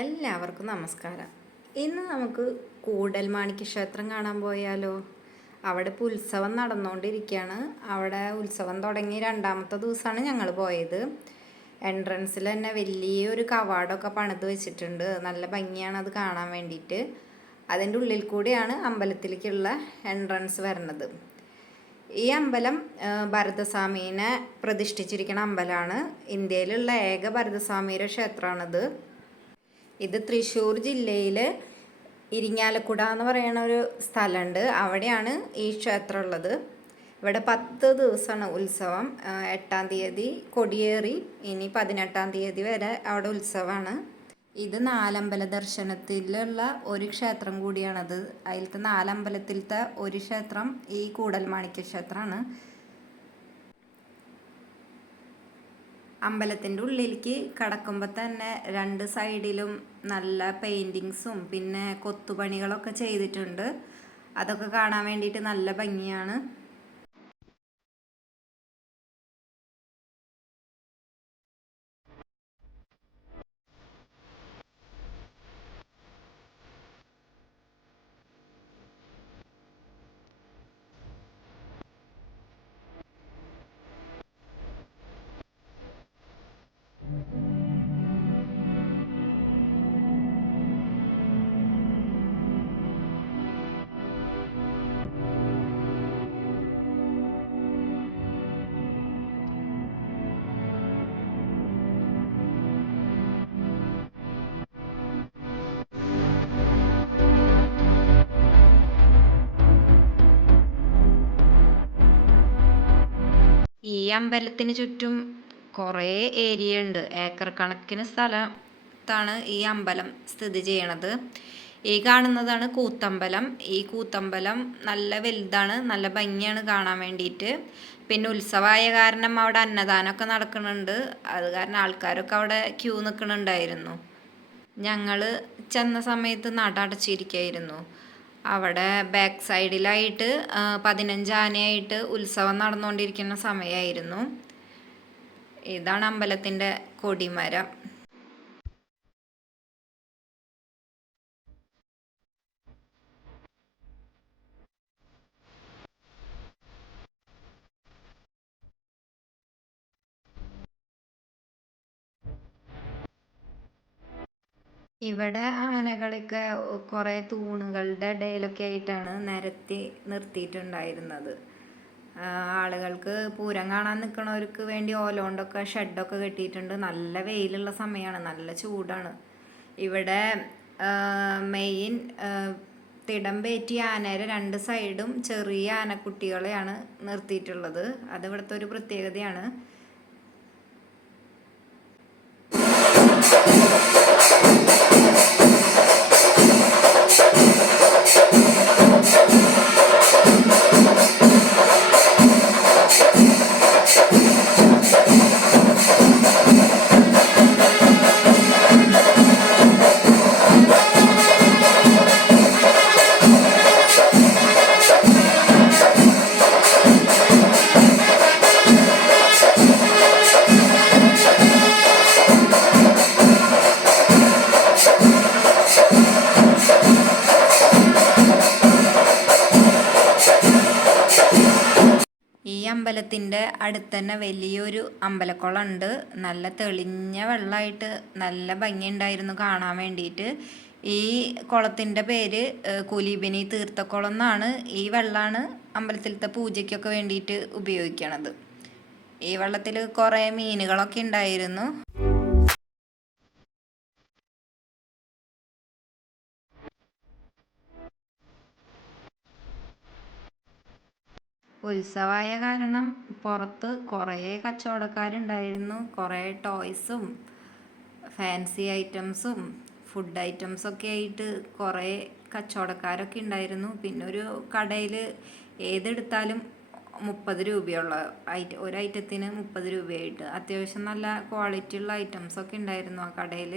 എല്ലാവർക്കും നമസ്കാരം. ഇന്ന് നമുക്ക് കൂടൽമാണിക്യ ക്ഷേത്രം കാണാൻ പോയാലോ? അവിടെ ഇപ്പോൾ ഉത്സവം നടന്നുകൊണ്ടിരിക്കുകയാണ്. അവിടെ ഉത്സവം തുടങ്ങി രണ്ടാമത്തെ ദിവസമാണ് ഞങ്ങൾ പോയത്. എൻട്രൻസിൽ തന്നെ വലിയൊരു കവാടമൊക്കെ പണിത് വെച്ചിട്ടുണ്ട്. നല്ല ഭംഗിയാണ് അത് കാണാൻ വേണ്ടിയിട്ട്. അതിൻ്റെ ഉള്ളിൽ കൂടിയാണ് അമ്പലത്തിലേക്കുള്ള എൻട്രൻസ് വരുന്നത്. ഈ അമ്പലം ഭരതസ്വാമീനെ പ്രതിഷ്ഠിച്ചിരിക്കുന്ന അമ്പലമാണ്. ഇന്ത്യയിലുള്ള ഏക ഭരതസ്വാമിയുടെ ക്ഷേത്രമാണിത്. ഇത് തൃശ്ശൂർ ജില്ലയിൽ ഇരിങ്ങാലക്കുട എന്ന് പറയുന്ന ഒരു സ്ഥലമുണ്ട്. അവിടെയാണ് ഈ ക്ഷേത്രം ഉള്ളത്. ഇവിടെ 10 ദിവസമാണ് ഉത്സവം. 8-ാം തീയതി കൊടിയേറി ഇനി 18-ാം തീയതി വരെ അവിടെ ഉത്സവമാണ്. ഇത് 4 അമ്പല ദർശനത്തിലുള്ള ഒരു ക്ഷേത്രം കൂടിയാണത്. അതിലത്തെ 4 അമ്പലത്തിലത്തെ ഒരു ക്ഷേത്രം ഈ കൂടൽമാണിക്യ ക്ഷേത്രമാണ്. അമ്പലത്തിൻ്റെ ഉള്ളിലേക്ക് കടക്കുമ്പോൾ തന്നെ 2 സൈഡിലും നല്ല പെയിൻറ്റിങ്സും പിന്നെ കൊത്തുപണികളൊക്കെ ചെയ്തിട്ടുണ്ട്. അതൊക്കെ കാണാൻ വേണ്ടിയിട്ട് നല്ല ഭംഗിയാണ്. ഈ അമ്പലത്തിന് ചുറ്റും കുറേ ഏരിയ ഉണ്ട്. ഏക്കർ കണക്കിന് സ്ഥലത്താണ് ഈ അമ്പലം സ്ഥിതി ചെയ്യണത്. ഈ കാണുന്നതാണ് കൂത്തമ്പലം. ഈ കൂത്തമ്പലം നല്ല വലുതാണ്, നല്ല ഭംഗിയാണ് കാണാൻ വേണ്ടിയിട്ട്. പിന്നെ ഉത്സവമായ കാരണം അവിടെ അന്നദാനമൊക്കെ നടക്കുന്നുണ്ട്. അത് കാരണം ആൾക്കാരൊക്കെ അവിടെ ക്യൂ നിൽക്കുന്നുണ്ടായിരുന്നു. ഞങ്ങൾ ചെന്ന സമയത്ത് നട അടച്ചിരിക്കുകയായിരുന്നു. അവിടെ ബാക്ക് സൈഡിലായിട്ട് 15 ആനയായിട്ട് ഉത്സവം നടന്നുകൊണ്ടിരിക്കുന്ന സമയമായിരുന്നു. ഇതാണ് അമ്പലത്തിൻ്റെ കൊടിമരം. ഇവിടെ ആനകളൊക്കെ കുറേ തൂണുകളുടെ ഇടയിലൊക്കെ ആയിട്ടാണ് നിരത്തി നിർത്തിയിട്ടുണ്ടായിരുന്നത്. ആളുകൾക്ക് പൂരം കാണാൻ നിൽക്കുന്നവർക്ക് വേണ്ടി ഓലോണ്ടൊക്കെ ഷെഡൊക്കെ കെട്ടിയിട്ടുണ്ട്. നല്ല വെയിലുള്ള സമയമാണ്, നല്ല ചൂടാണ്. ഇവിടെ മെയിൻ തിടം പേറ്റിയ ആനയുടെ 2 സൈഡും ചെറിയ ആനക്കുട്ടികളെയാണ് നിർത്തിയിട്ടുള്ളത്. അത് ഇവിടുത്തെ ഒരു പ്രത്യേകതയാണ്. ഈ അമ്പലത്തിൻ്റെ അടുത്ത് തന്നെ വലിയൊരു അമ്പലക്കുളം ഉണ്ട്. നല്ല തെളിഞ്ഞ വെള്ളമായിട്ട് നല്ല ഭംഗിയുണ്ടായിരുന്നു കാണാൻ വേണ്ടിയിട്ട്. ഈ കുളത്തിൻ്റെ പേര് കുലീബിനി തീർത്ഥക്കുളം എന്നാണ്. ഈ വെള്ളമാണ് അമ്പലത്തിലത്തെ പൂജയ്ക്കൊക്കെ വേണ്ടിയിട്ട് ഉപയോഗിക്കണത്. ഈ വെള്ളത്തിൽ കുറേ മീനുകളൊക്കെ ഉണ്ടായിരുന്നു. ഉത്സവമായ കാരണം പുറത്ത് കുറേ കച്ചവടക്കാരുണ്ടായിരുന്നു. കുറേ ടോയ്സും ഫാൻസി ഐറ്റംസും ഫുഡ് ഐറ്റംസൊക്കെ ആയിട്ട് കുറേ കച്ചവടക്കാരൊക്കെ ഉണ്ടായിരുന്നു. പിന്നെ ഒരു കടയിൽ ഏതെടുത്താലും 30 രൂപയുള്ള ഒരു ഐറ്റത്തിന് 30 രൂപയായിട്ട്. അത്യാവശ്യം നല്ല ക്വാളിറ്റി ഉള്ള ഐറ്റംസൊക്കെ ഉണ്ടായിരുന്നു ആ കടയിൽ.